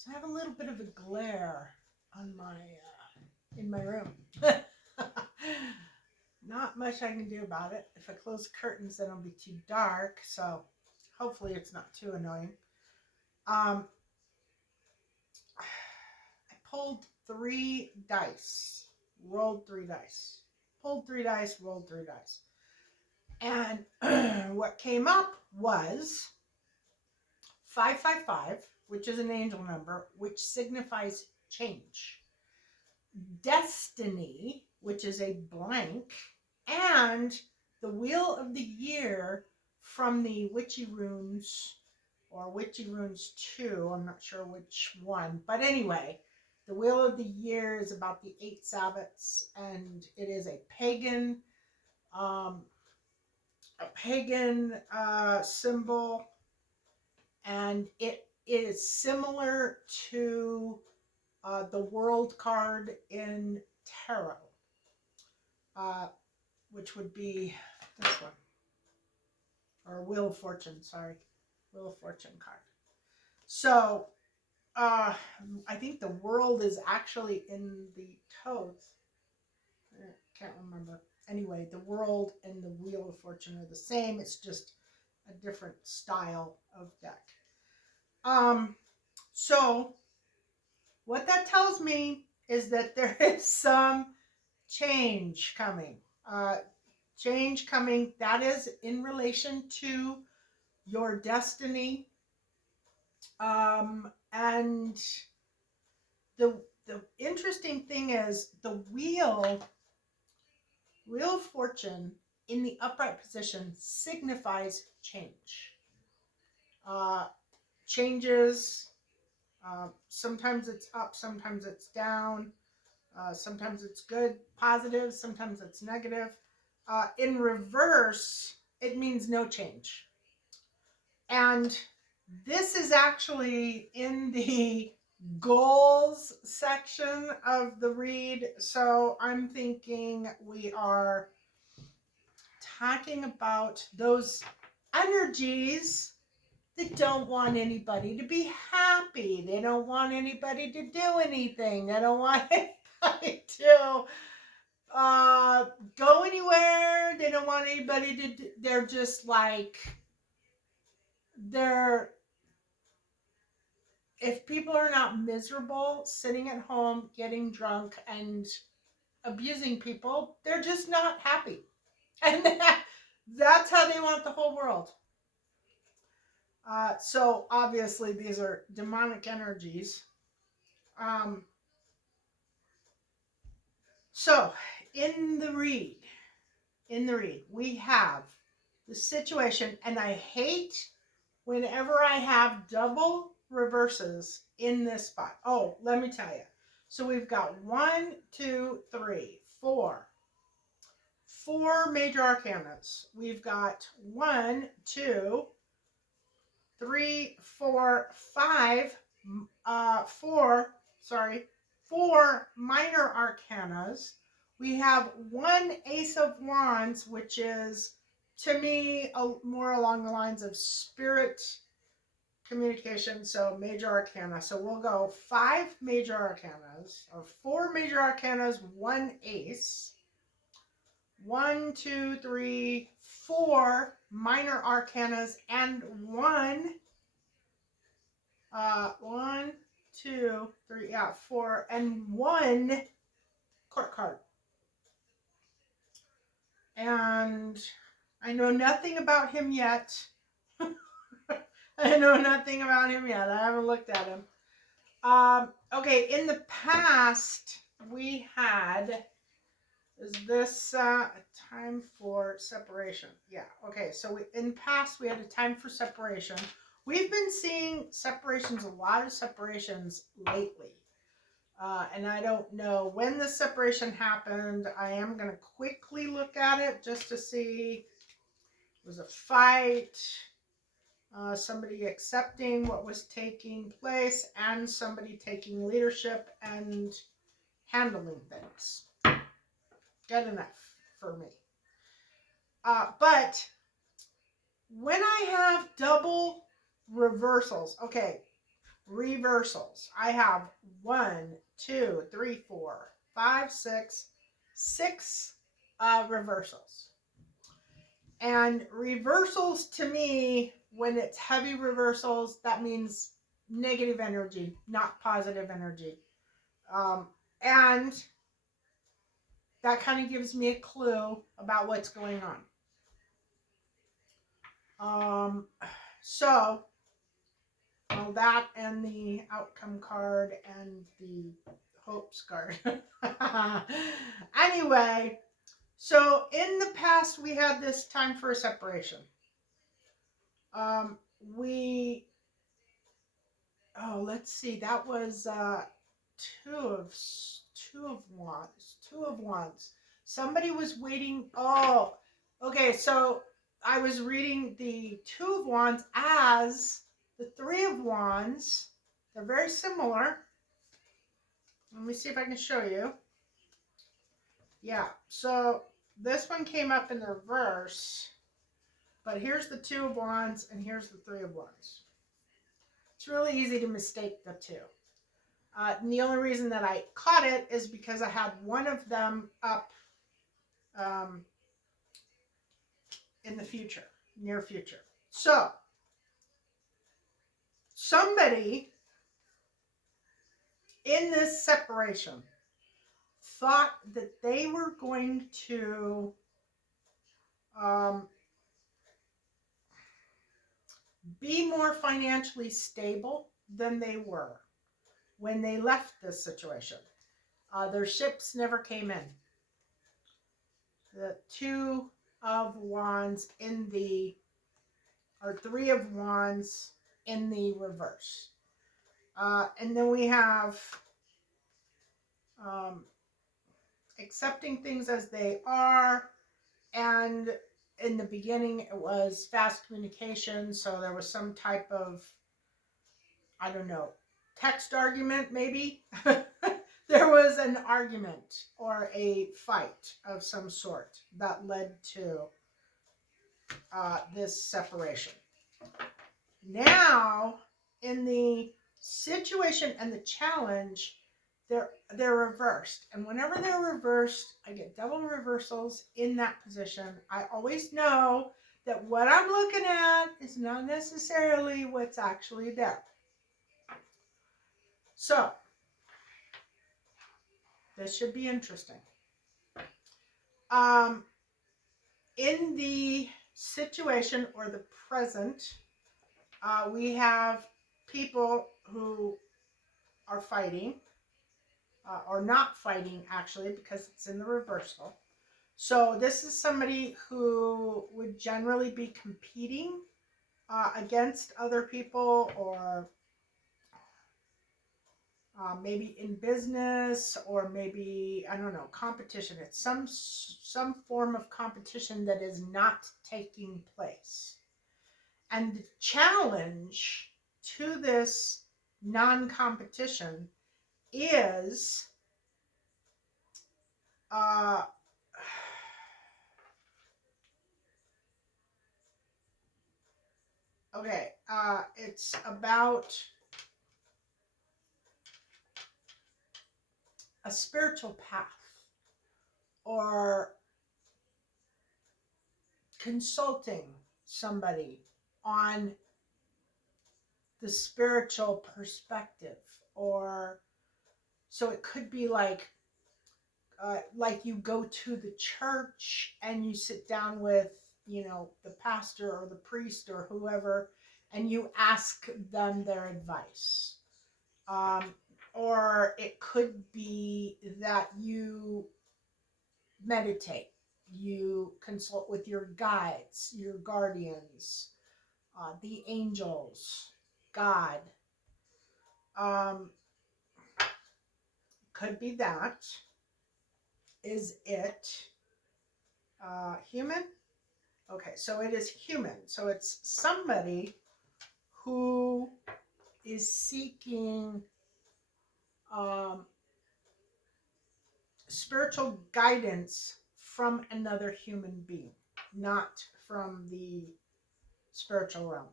So I have a little bit of a glare on my in my room. Not much I can do about it. If I close the curtains, then it'll be too dark. So hopefully it's not too annoying. Um, I pulled 3 dice, rolled 3 dice, pulled 3 dice, rolled 3 dice. And what came up was 555, which is an angel number, which signifies change. Destiny, which is a blank, and the Wheel of the Year from the Witchy Runes, or Witchy Runes 2, I'm not sure which one, but anyway, the Wheel of the Year is about the 8 Sabbats, and it is um, a pagan symbol, and it is similar to the World card in tarot, uh, which would be this one, or Wheel of Fortune, sorry, Wheel of Fortune card. So I think the world is actually in the toads. I can't remember. Anyway, the world and the Wheel of Fortune are the same. It's just a different style of deck. So what that tells me is that there is some change coming. Change coming that is in relation to your destiny. And the interesting thing is the wheel of fortune in the upright position signifies change. Changes. Sometimes it's up, sometimes it's down. Sometimes it's good, positive, sometimes it's negative. In reverse, it means no change. And this is actually in the goals section of the read. So I'm thinking we are talking about those energies that don't want anybody to be happy. They don't want anybody to do anything. They don't want anybody to go anywhere. They don't want anybody to do, they're just like, if people are not miserable sitting at home getting drunk and abusing people, they're just not happy. And that's how they want the whole world. So obviously these are demonic energies. So in the read, we have the situation, and I hate whenever I have double reverses in this spot. Oh, let me tell you. So we've got 1, 2, 3, 4. 4 major arcanas. We've got 1, 2, 3, 4, 5, 4 minor arcanas. We have 1 Ace of Wands, which is, to me, more along the lines of spirit communication, so major arcana. So we'll go 5 major arcanas, or 4 major arcanas, 1 ace. 1, 2, 3, 4 minor arcanas, and 1, 2, 3, 4, and 1 court card. And I know nothing about him yet. I know nothing about him yet. I haven't looked at him. Okay, in the past, we had, is this a time for separation? Yeah, okay, so in the past, we had a time for separation. We've been seeing separations, a lot of separations lately. And I don't know when the separation happened. I am going to quickly look at it just to see. It was a fight, somebody accepting what was taking place, and somebody taking leadership and handling things. Good enough for me. But when I have double reversals, okay, reversals. I have 1, 2, 3, 4, 5, 6, 6 reversals. And reversals to me, when it's heavy reversals, that means negative energy, not positive energy. And that kind of gives me a clue about what's going on. So, well, that and the outcome card and the hopes card. Anyway, so in the past, we had this time for a separation. Let's see, that was two of wands. Somebody was waiting. Oh, okay. So I was reading the 2 of wands as the 3 of wands. They're very similar. Let me see if I can show you. Yeah. So this one came up in the reverse, but here's the 2 of wands and here's the 3 of wands. It's really easy to mistake the two. And the only reason that I caught it is because I had one of them up in the future, near future. So, somebody in this separation thought that they were going to be more financially stable than they were when they left this situation. Their ships never came in. The 2 of wands in the, or 3 of wands in the reverse. And then we have accepting things as they are. And in the beginning, it was fast communication. So there was some type of, I don't know, text argument, maybe. There was an argument or a fight of some sort that led to this separation. Now, in the situation and the challenge, they're reversed. And whenever they're reversed, I get double reversals in that position. I always know that what I'm looking at is not necessarily what's actually there. So, this should be interesting. In the situation or the present, we have people who are fighting, or not fighting actually, because it's in the reversal. So this is somebody who would generally be competing against other people, or maybe in business, or maybe, I don't know, competition. It's some form of competition that is not taking place. And the challenge to this non-competition is okay, it's about a spiritual path, or consulting somebody on the spiritual perspective. Or so it could be like you go to the church and you sit down with, you know, the pastor or the priest or whoever, and you ask them their advice. Or it could be that you meditate, you consult with your guides, your guardians, the angels, God. Could be that. Is it human? Okay, so it is human. So it's somebody who is seeking spiritual guidance from another human being, not from the spiritual realm.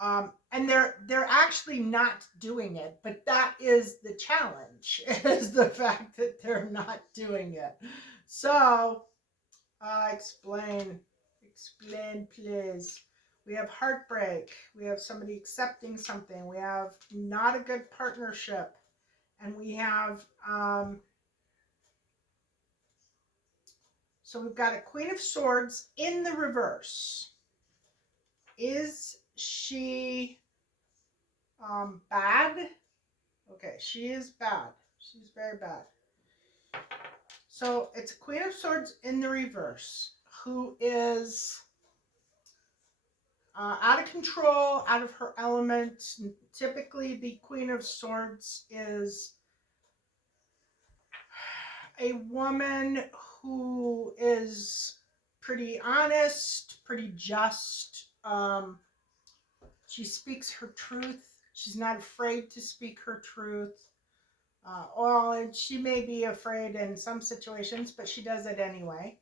And they're actually not doing it, but that is the challenge, is the fact that they're not doing it. So, explain, please. We have heartbreak. We have somebody accepting something. We have not a good partnership, and we have so we've got a Queen of Swords in the reverse. Is she bad? Okay, she is bad. She's very bad. So it's Queen of Swords in the reverse, who is out of control, out of her element. Typically, the Queen of Swords is a woman who is pretty honest, pretty just. She speaks her truth. She's not afraid to speak her truth. Well, she may be afraid in some situations, but she does it anyway.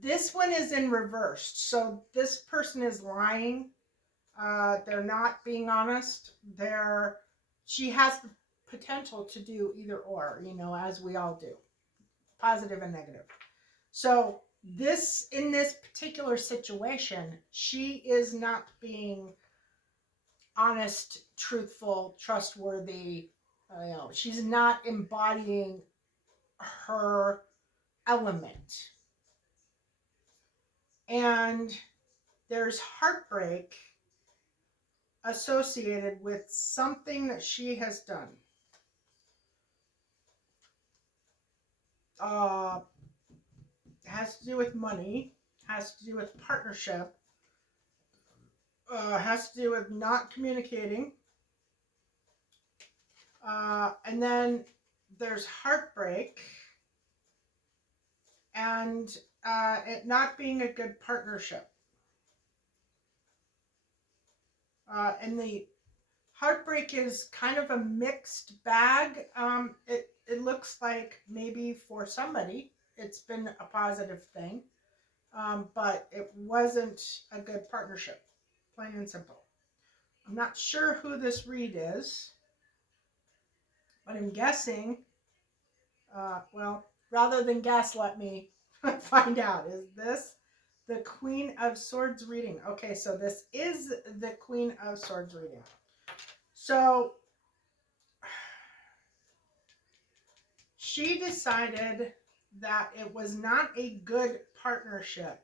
This one is in reverse. So this person is lying. They're not being honest. She has the potential to do either or, as we all do, positive and negative. So in this particular situation, she is not being honest, truthful, trustworthy. She's not embodying her element. And there's heartbreak associated with something that she has done. It has to do with money, has to do with partnership, has to do with not communicating. And then there's heartbreak and it not being a good partnership. And the heartbreak is kind of a mixed bag. It looks like maybe for somebody it's been a positive thing, but it wasn't a good partnership, plain and simple. I'm not sure who this read is, but I'm guessing, well, rather than guess, let me find out. Is this the Queen of Swords reading? Okay, so this is the Queen of Swords reading. So she decided that it was not a good partnership,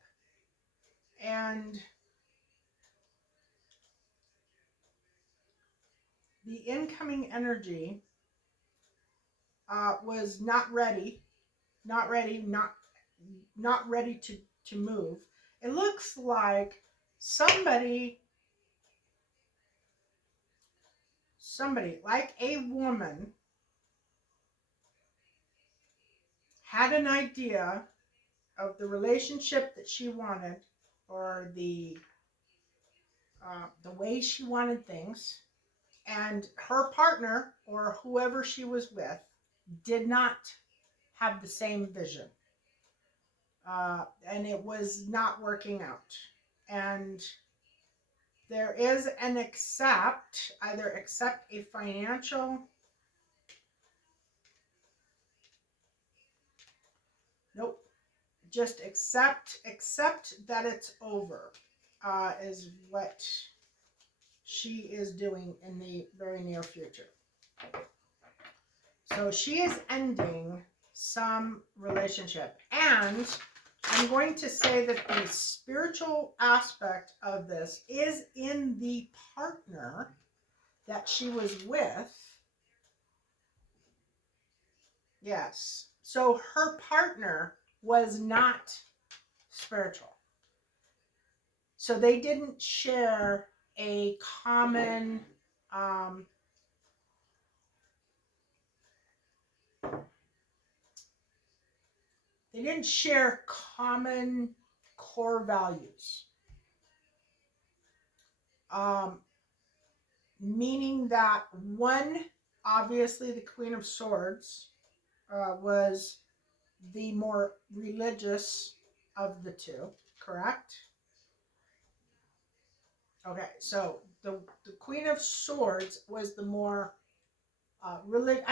and the incoming energy was not ready, not ready to move. It looks like somebody like a woman had an idea of the relationship that she wanted, or the way she wanted things, and her partner or whoever she was with did not have the same vision, and it was not working out. And there is an either accept a financial, nope, just accept that it's over, is what she is doing in the very near future. So she is ending some relationship. And I'm going to say that the spiritual aspect of this is in the partner that she was with. Yes. So her partner was not spiritual. So they didn't share a common core values. Meaning that one, obviously the Queen of Swords, was the more religious of the two, correct? Okay, so the Queen of Swords was the more I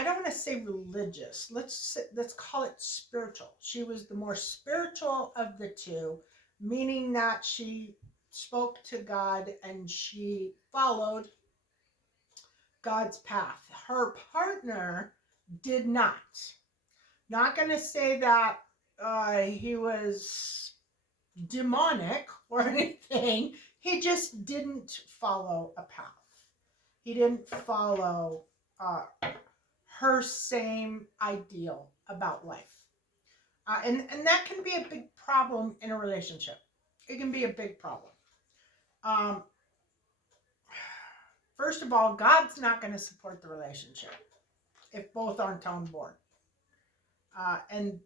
don't want to say religious. Let's call it spiritual. She was the more spiritual of the two, meaning that she spoke to God and she followed God's path. Her partner did not. Not going to say that he was demonic or anything. He just didn't follow a path. He didn't follow uh, her same ideal about life. And that can be a big problem in a relationship. It can be a big problem. Um, First of all, God's not going to support the relationship if both aren't on board. And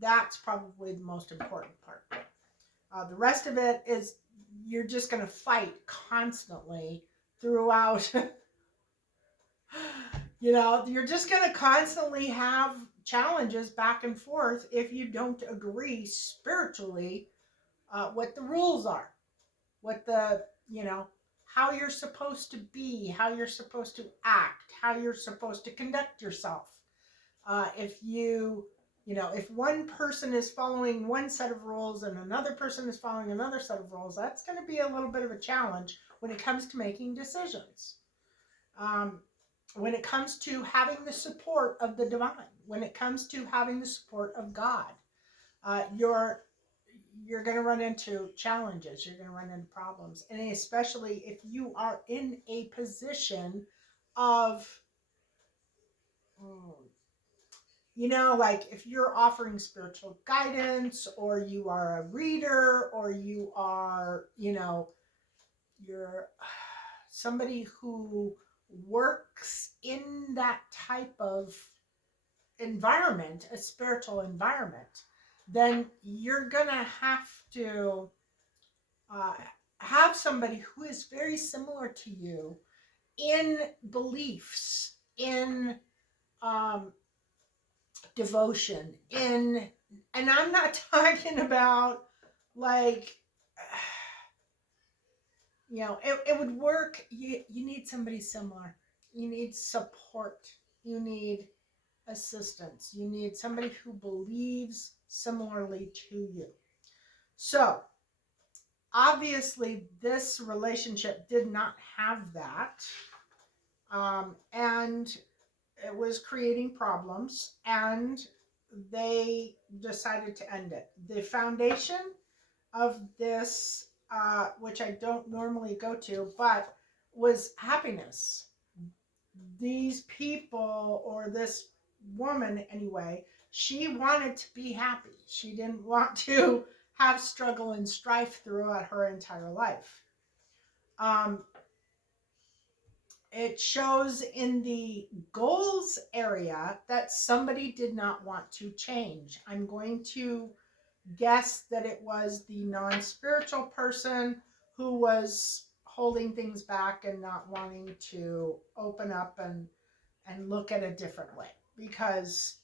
that's probably the most important part. The rest of it is you're just going to fight constantly throughout. You're just going to constantly have challenges back and forth if you don't agree spiritually what the rules are, what how you're supposed to be, how you're supposed to act, how you're supposed to conduct yourself. If one person is following one set of rules and another person is following another set of rules, that's going to be a little bit of a challenge when it comes to making decisions. When it comes to having the support of the divine, when it comes to having the support of God, you're going to run into challenges. You're going to run into problems, and especially if you are in a position of like if you're offering spiritual guidance, or you are a reader, or you are, you're somebody who works in that type of environment, a spiritual environment, then you're going to have to have somebody who is very similar to you in beliefs, in devotion, and I'm not talking about like it would work. You need somebody similar. You need support. You need assistance. You need somebody who believes similarly to you. So obviously this relationship did not have that, and it was creating problems, and they decided to end it. The foundation of this, which I don't normally go to, but was happiness. These people, or this woman anyway, she wanted to be happy. She didn't want to have struggle and strife throughout her entire life. It shows in the goals area that somebody did not want to change. I'm going to guess that it was the non-spiritual person who was holding things back and not wanting to open up and look at a different way. Because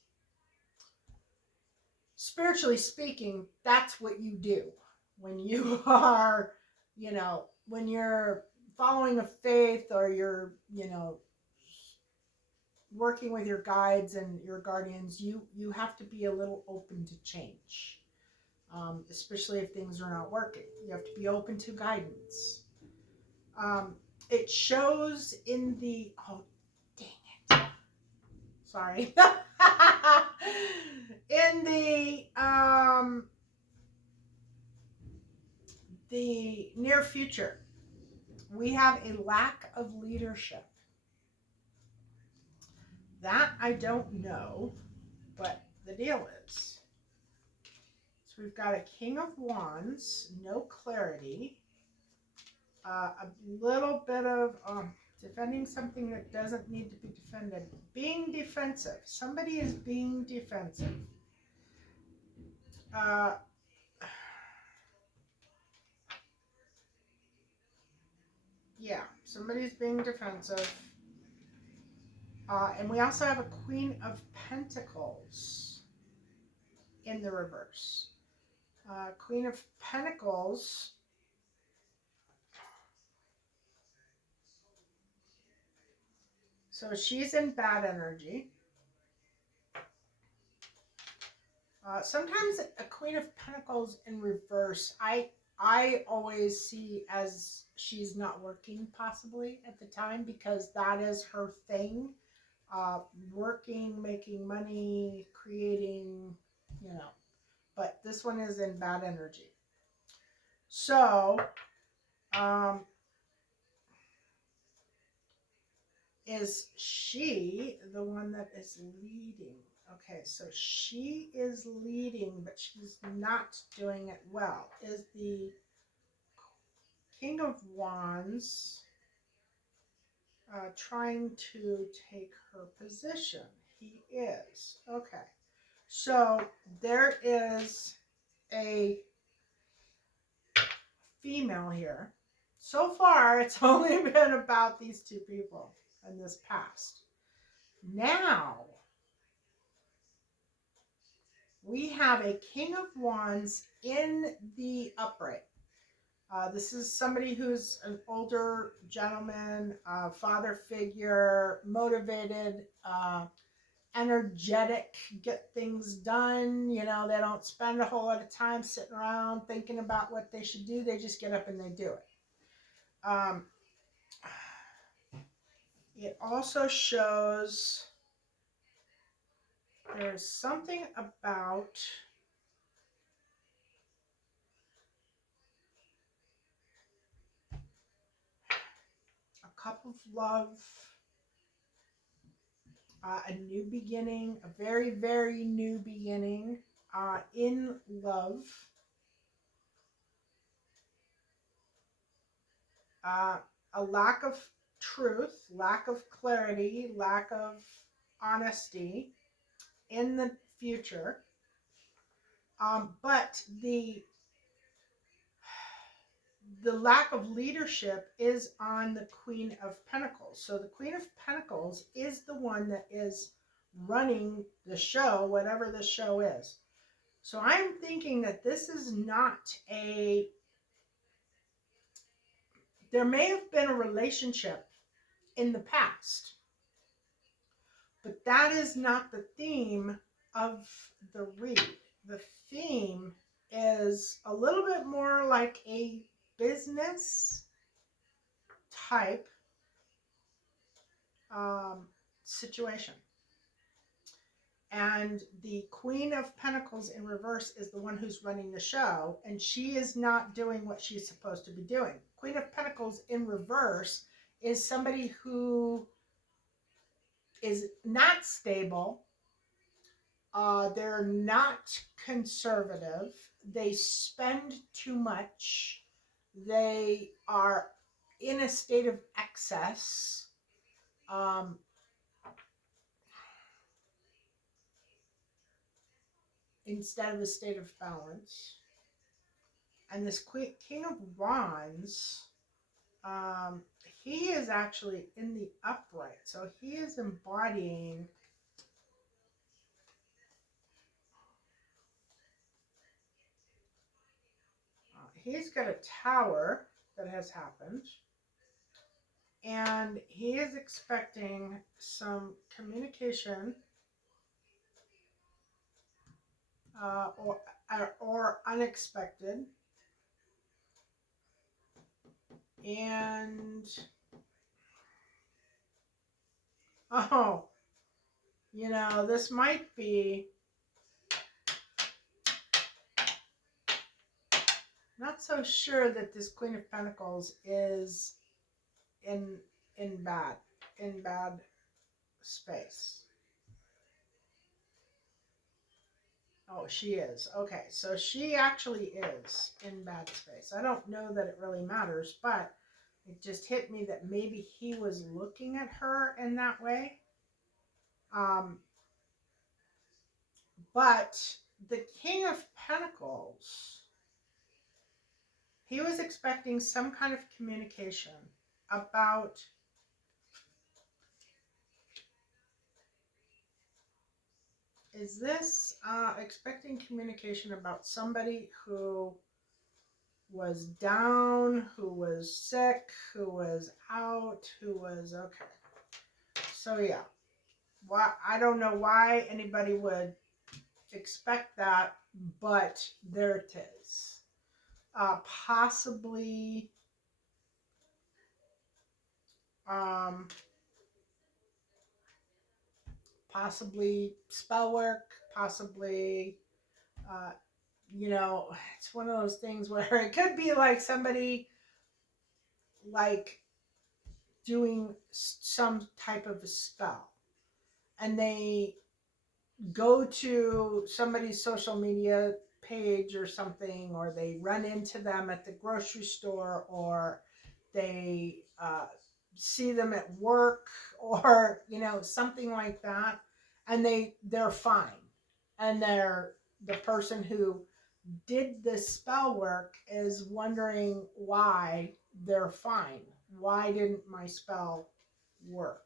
spiritually speaking, that's what you do when you are, when you're following a faith, or you're, working with your guides and your guardians. You have to be a little open to change, especially if things are not working. You have to be open to guidance. It shows in the, oh, dang it. Sorry. In the near future, we have a lack of leadership. That I don't know what the deal is. So we've got a King of Wands, no clarity, a little bit of defending something that doesn't need to be defended, being defensive. Somebody is being defensive. Yeah, somebody's being defensive. And we also have a Queen of Pentacles in the reverse. Queen of Pentacles So she's in bad energy. Sometimes a Queen of Pentacles in reverse, I always see as she's not working possibly at the time, because that is her thing. Working, making money, creating, you know. But this one is in bad energy. So, is she the one that is leading? Okay, so she is leading, but she's not doing it well. Is the King of Wands trying to take her position? He is. Okay. So there is a female here. So far, it's only been about these two people in this past. Now, we have a King of Wands in the upright. This is somebody who's an older gentleman, father figure, motivated, energetic, get things done. You know, they don't spend a whole lot of time sitting around thinking about what they should do. They just get up and they do it. It also shows there's something about a cup of love, a new beginning, a very, very new beginning in love. A lack of truth, lack of clarity, lack of honesty in the future. But the lack of leadership is on the Queen of Pentacles. So the Queen of Pentacles is the one that is running the show, whatever the show is. So I'm thinking that this is not there may have been a relationship in the past, but that is not the theme of the read. The theme is a little bit more like a business type situation. And the Queen of Pentacles in reverse is the one who's running the show, and she is not doing what she's supposed to be doing. Queen of Pentacles in reverse is somebody who is not stable. They're not conservative. They spend too much. They are in a state of excess. Instead of a state of balance. And this King of Wands, he is actually in the upright. So he is embodying he's got a tower that has happened. And he is expecting some communication or unexpected. And oh, you know, this might be not so sure that this Queen of Pentacles is in bad space. Oh, she is. Okay, so she actually is in bad space. I don't know that it really matters, but it just hit me that maybe he was looking at her in that way. But the King of Pentacles, he was expecting some kind of communication about is this expecting communication about somebody who was down, who was sick, who was out, who was okay. So yeah, why, I don't know why anybody would expect that, but there it is. Possibly, um, possibly spell work, possibly, uh, it's one of those things where it could be like somebody like doing some type of a spell, and they go to somebody's social media page or something, or they run into them at the grocery store, or they see them at work, or something like that, and they're fine, and the person who did this spell work is wondering why they're fine. Why didn't my spell work?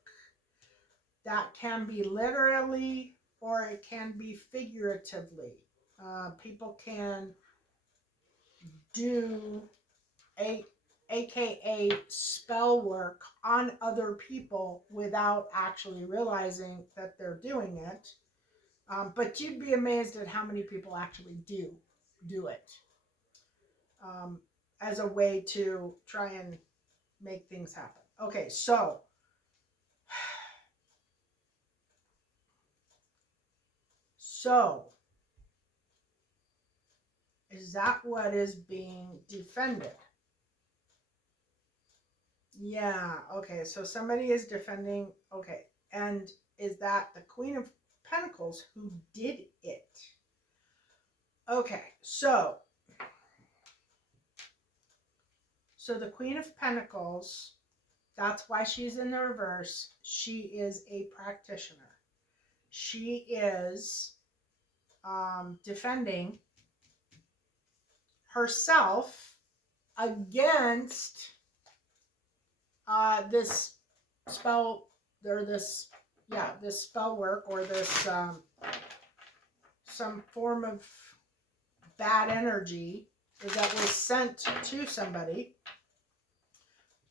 That can be literally or it can be figuratively. People can do a aka spell work on other people without actually realizing that they're doing it. But you'd be amazed at how many people actually do it, um, as a way to try and make things happen. Okay, so is that what is being defended? Yeah, okay, so somebody is defending, okay, and is that the Queen of Pentacles who did it? Okay, so the Queen of Pentacles, that's why she's in the reverse. She is a practitioner. She is defending herself against this spell, or this spell work, or this some form of bad energy that was sent to somebody.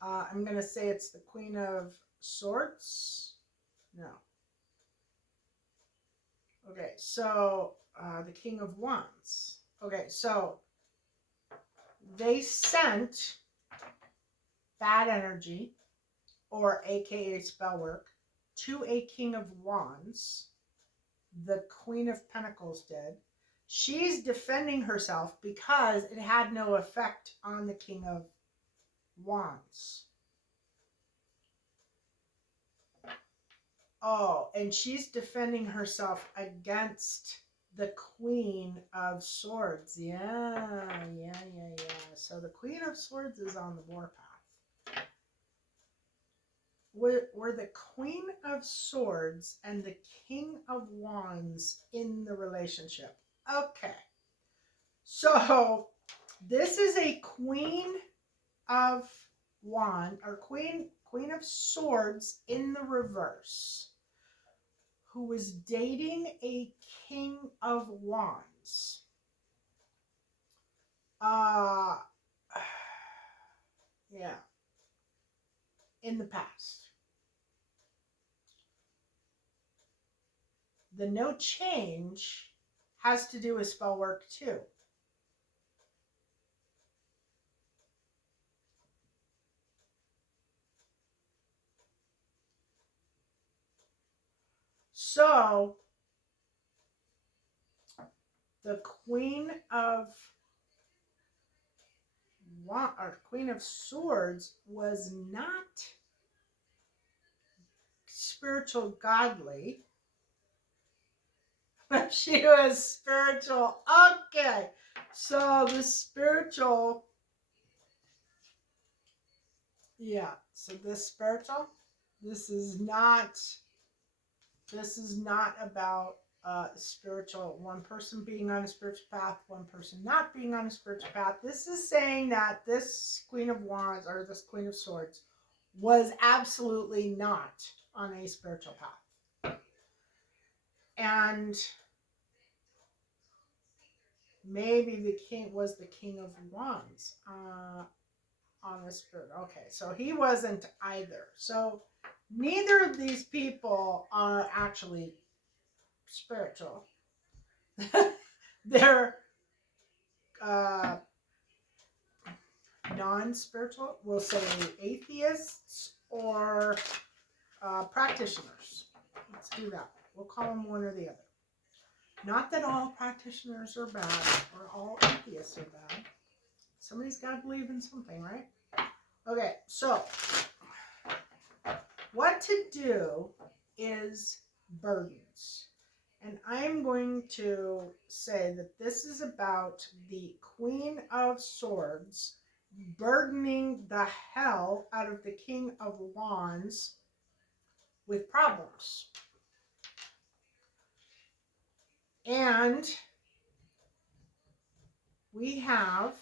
I'm going to say it's the Queen of Swords. No. Okay, so the King of Wands. Okay, so they sent bad energy, or aka spell work, to a King of Wands. The Queen of Pentacles did. She's defending herself because it had no effect on the King of Wands. Oh, and she's defending herself against the Queen of Swords. Yeah. So the Queen of Swords is on the warpath. Were the Queen of Swords and the King of Wands in the relationship? Okay. So this is a Queen of Wands, or Queen of Swords in the reverse, who was dating a King of Wands. Yeah. In the past. The no change has to do with spell work too. So the Queen of Queen of Swords was not spiritual godly, but she was spiritual. Okay, so the spiritual, so this spiritual, this is not about spiritual, one person being on a spiritual path, one person not being on a spiritual path. This is saying that this Queen of Wands, or this Queen of Swords, was absolutely not on a spiritual path. And maybe the king was the King of Wands on the spirit. Okay, so he wasn't either. So neither of these people are actually spiritual. They're non-spiritual, we'll say atheists or practitioners. Let's do that. We'll call them one or the other. Not that all practitioners are bad or all atheists are bad. Somebody's got to believe in something, right? Okay, so what to do is burdens. And I'm going to say that this is about the Queen of Swords burdening the hell out of the King of Wands with problems. And we have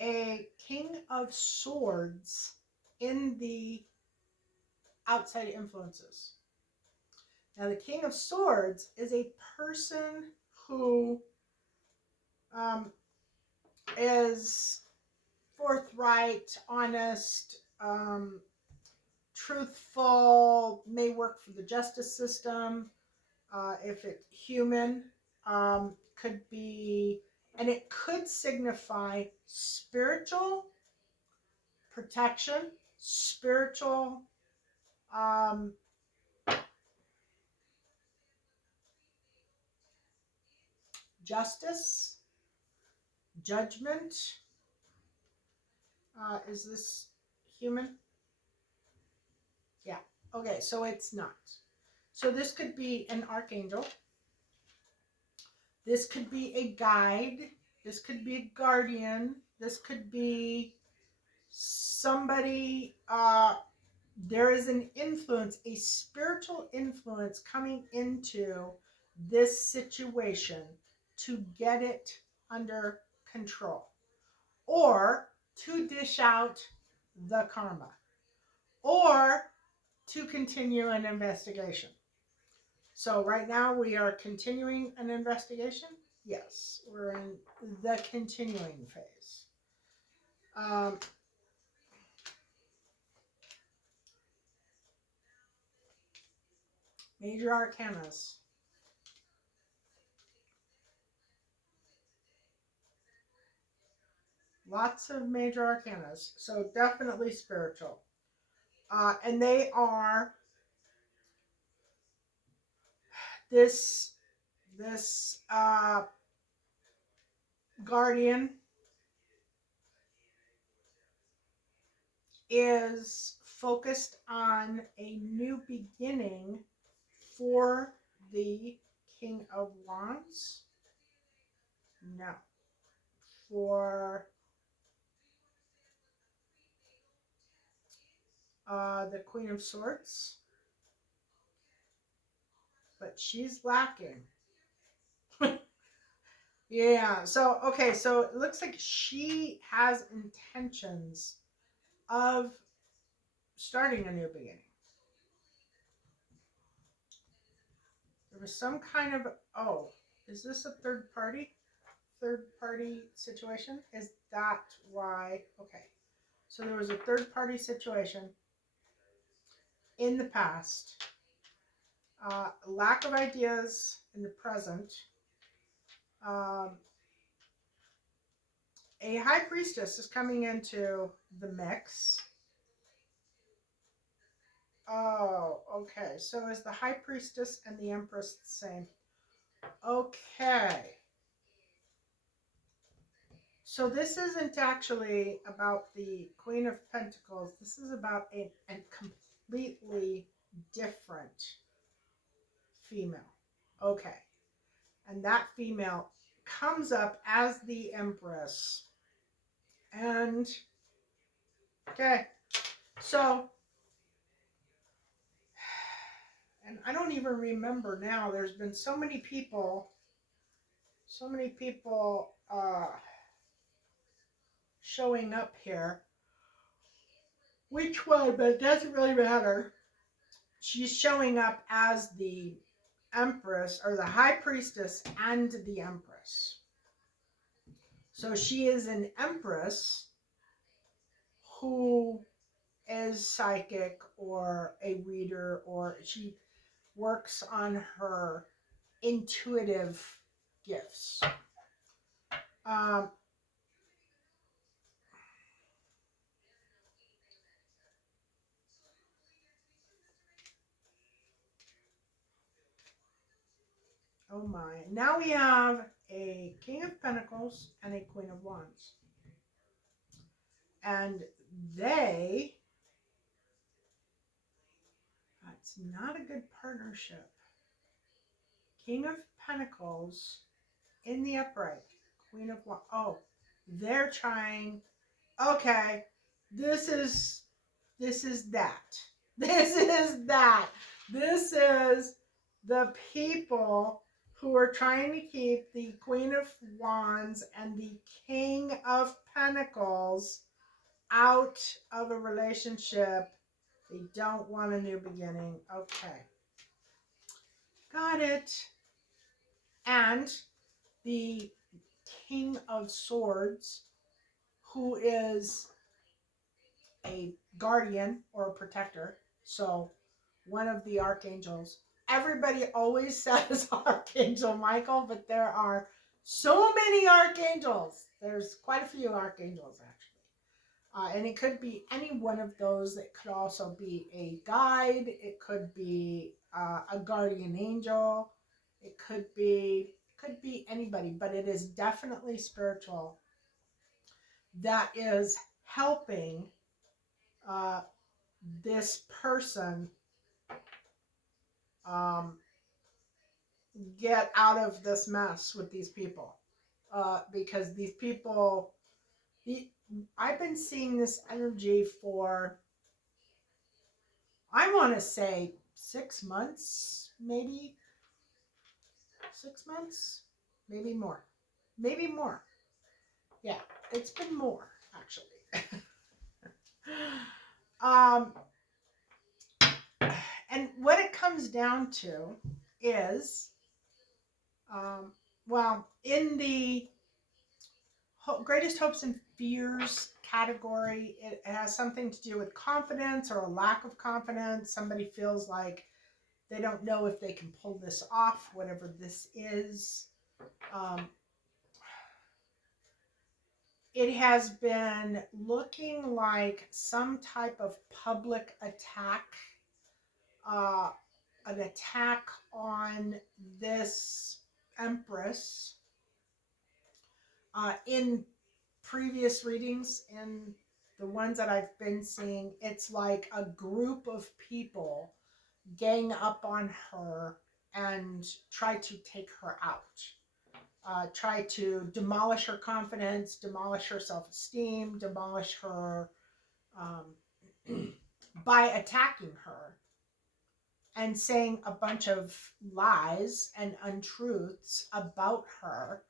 a King of Swords in the outside influences. Now, the King of Swords is a person who is forthright, honest, truthful, may work for the justice system, if it's human, could be, and it could signify spiritual protection, spiritual justice, judgment. Is this human? Yeah. Okay, so it's not. So this could be an archangel. This could be a guide. This could be a guardian. This could be somebody. There is an influence, a spiritual influence coming into this situation to get it under control or to dish out the karma or to continue an investigation. So right now we are continuing an investigation. Yes, we're in the continuing phase. Major arcanas. Lots of major arcanas. So definitely spiritual. And they are this guardian is focused on a new beginning for the King of Wands. No. For the Queen of Swords. But she's lacking. Yeah, so, okay, so it looks like she has intentions of starting a new beginning. There was some kind of, oh, is this a third party? Third party situation? Is that why? Okay. So there was a third party situation in the past, lack of ideas in the present. A high priestess is coming into the mix. Oh, okay. So is the high priestess and the empress the same? Okay. So this isn't actually about the Queen of Pentacles. This is about a completely different female. Okay. And that female comes up as the Empress. And, okay. So, and I don't even remember now. There's been so many people showing up here. Which one? But it doesn't really matter. She's showing up as the Empress or the High Priestess and the Empress. So she is an Empress who is psychic or a reader, or she works on her intuitive gifts. Um, oh my. Now we have a King of Pentacles and a Queen of Wands. And that's not a good partnership. King of Pentacles in the upright. Queen of Wands. Oh, they're trying. Okay, this is that. This is that. This is the people who are trying to keep the Queen of Wands and the King of Pentacles out of a relationship. They don't want a new beginning. Okay. Got it. And the King of Swords, who is a guardian or a protector. So one of the archangels. Everybody always says Archangel Michael, but there are so many archangels. There's quite a few archangels, actually. And it could be any one of those. It could also be a guide. It could be a guardian angel. It could be anybody, but it is definitely spiritual that is helping this person get out of this mess with these people. Because these people, I've been seeing this energy for, I want to say 6 months, maybe 6 months, maybe more, maybe more. Yeah, it's been more actually. And what it comes down to is, well, in the greatest hopes and fears category, it has something to do with confidence or a lack of confidence. Somebody feels like they don't know if they can pull this off, whatever this is. It has been looking like some type of public attack, an attack on this Empress. In previous readings, in the ones that I've been seeing, it's like a group of people gang up on her and try to take her out. Try to demolish her confidence, demolish her self-esteem, demolish her by attacking her and saying a bunch of lies and untruths about her.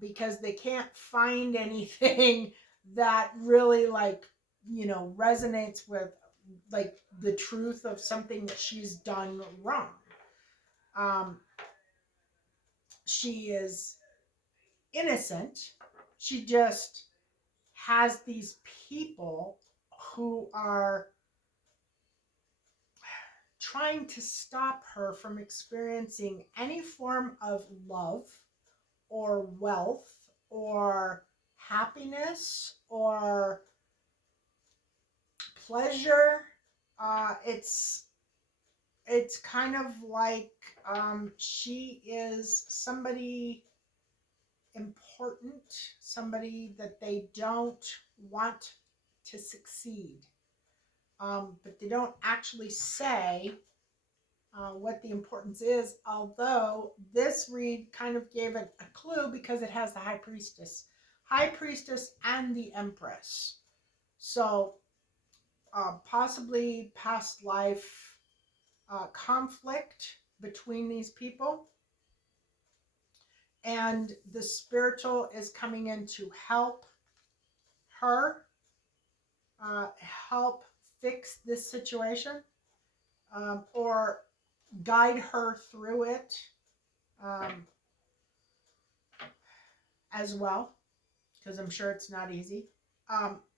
Because they can't find anything that really, like, resonates with, like, the truth of something that she's done wrong. She is innocent. She just has these people who are trying to stop her from experiencing any form of love or wealth or happiness or pleasure. It's kind of like she is somebody important, somebody that they don't want to succeed, but they don't actually say what the importance is, although this read kind of gave it a clue because it has the High Priestess and the Empress. So possibly past life conflict between these people. And the spiritual is coming in to help her, help fix this situation, or guide her through it as well, because I'm sure it's not easy.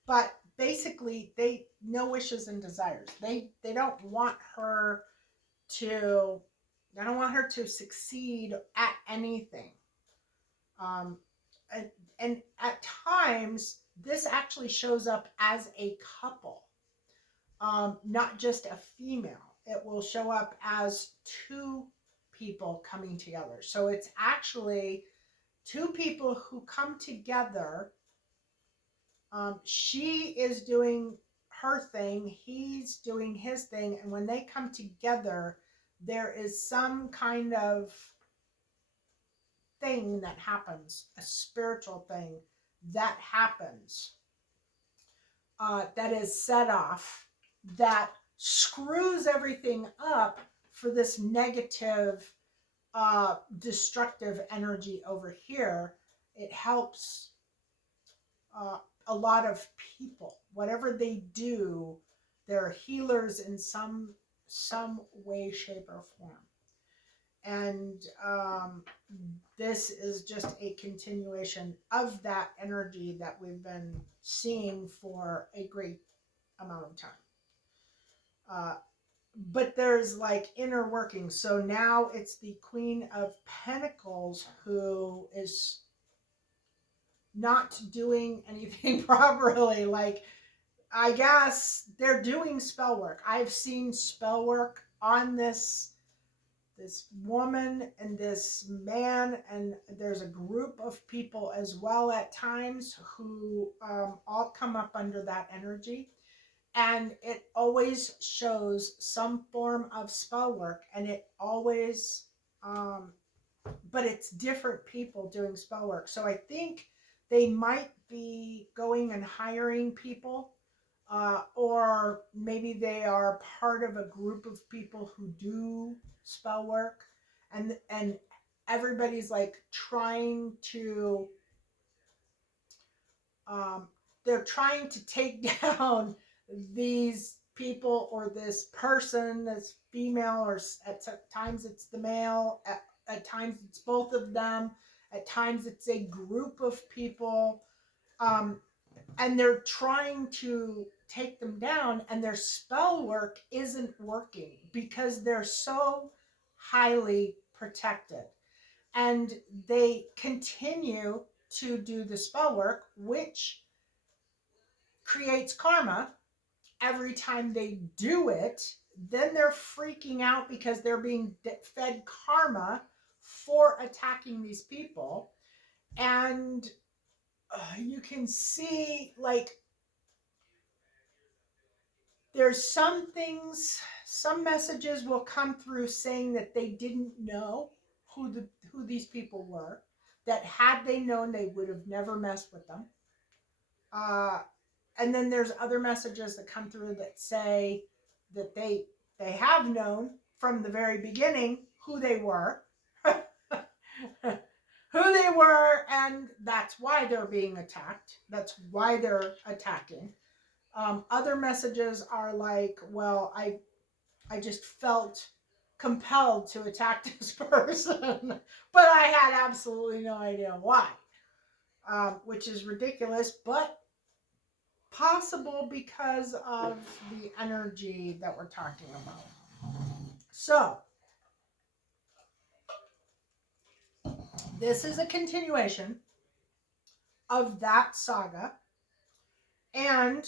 But basically, they no wishes and desires. They don't want her to succeed at anything. Um, and, and at times, this actually shows up as a couple, not just a female. It will show up as two people coming together. So it's actually two people who come together. She is doing her thing, he's doing his thing, and when they come together, there is some kind of thing that happens, a spiritual thing that happens, that is set off, that screws everything up for this negative, destructive energy over here. It helps a lot of people. Whatever they do, they're healers in some way, shape, or form. And this is just a continuation of that energy that we've been seeing for a great amount of time. But there's like inner workings. So now it's the Queen of Pentacles who is not doing anything properly. Like, I guess they're doing spell work. I've seen spell work on this woman and this man, and there's a group of people as well at times who all come up under that energy, and it always shows some form of spell work, and it always but it's different people doing spell work. So I think they might be going and hiring people, or maybe they are part of a group of people who do spell work, and everybody's like trying to they're trying to take down these people or this person that's female, or at times it's the male, at times it's both of them, at times it's a group of people, and they're trying to take them down, and their spell work isn't working because they're so highly protected, and they continue to do the spell work, which creates karma every time they do it. Then they're freaking out because they're being fed karma for attacking these people. And you can see, like, there's some things, some messages will come through saying that they didn't know who these people were, that had they known, they would have never messed with them. And then there's other messages that come through that say that they have known from the very beginning who they were, and that's why they're being attacked. That's why they're attacking. Other messages are like, well, I just felt compelled to attack this person, but I had absolutely no idea why, which is ridiculous, but possible because of the energy that we're talking about. So, this is a continuation of that saga, and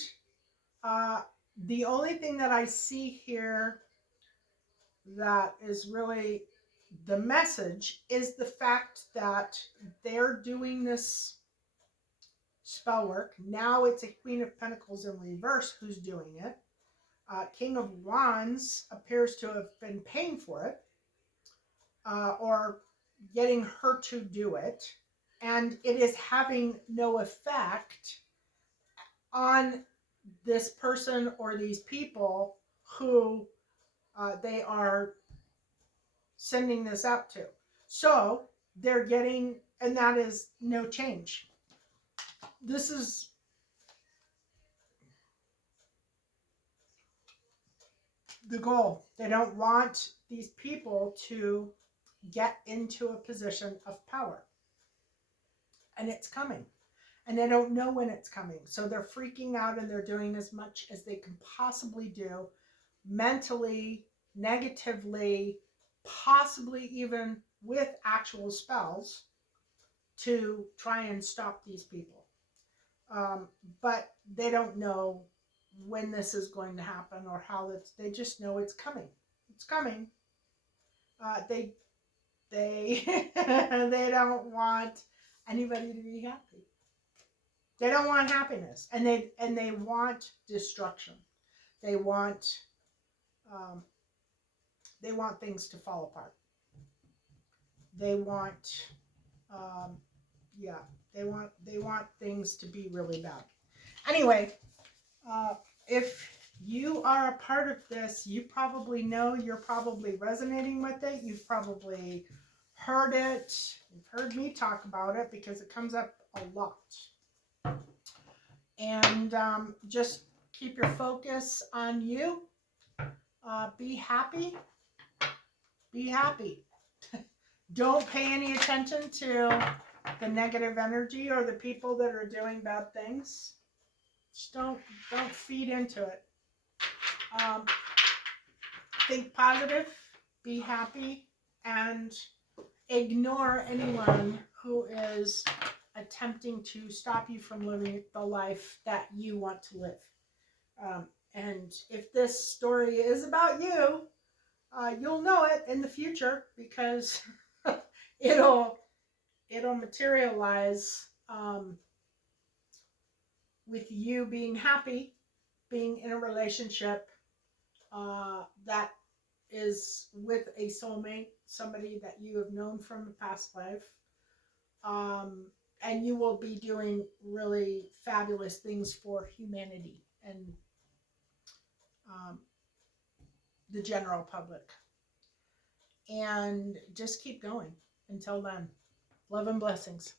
the only thing that I see here that is really the message is the fact that they're doing this spell work. Now it's a Queen of Pentacles in reverse who's doing it. King of Wands appears to have been paying for it, or getting her to do it, and it is having no effect on this person or these people who they are sending this out to. So they're getting, and that is no change. This is the goal. They don't want these people to get into a position of power. And it's coming. and they don't know when it's coming. So they're freaking out and they're doing as much as they can possibly do mentally, negatively, possibly even with actual spells to try and stop these people. But they don't know when this is going to happen or how it's, they just know it's coming. It's coming. They they don't want anybody to be happy. They don't want happiness, and they want destruction. They want um, they want things to fall apart. They want yeah, they want things to be really bad. Anyway, if you are a part of this, you probably know, you're probably resonating with it. You've probably heard it. You've heard me talk about it because it comes up a lot. And just keep your focus on you. Be happy. Be happy. Don't pay any attention to the negative energy or the people that are doing bad things. Just don't feed into it. Think positive, be happy, and ignore anyone who is attempting to stop you from living the life that you want to live. And if this story is about you, you'll know it in the future because it'll materialize with you being happy, being in a relationship that is with a soulmate, somebody that you have known from a past life. And you will be doing really fabulous things for humanity and the general public. And just keep going until then. Love and blessings.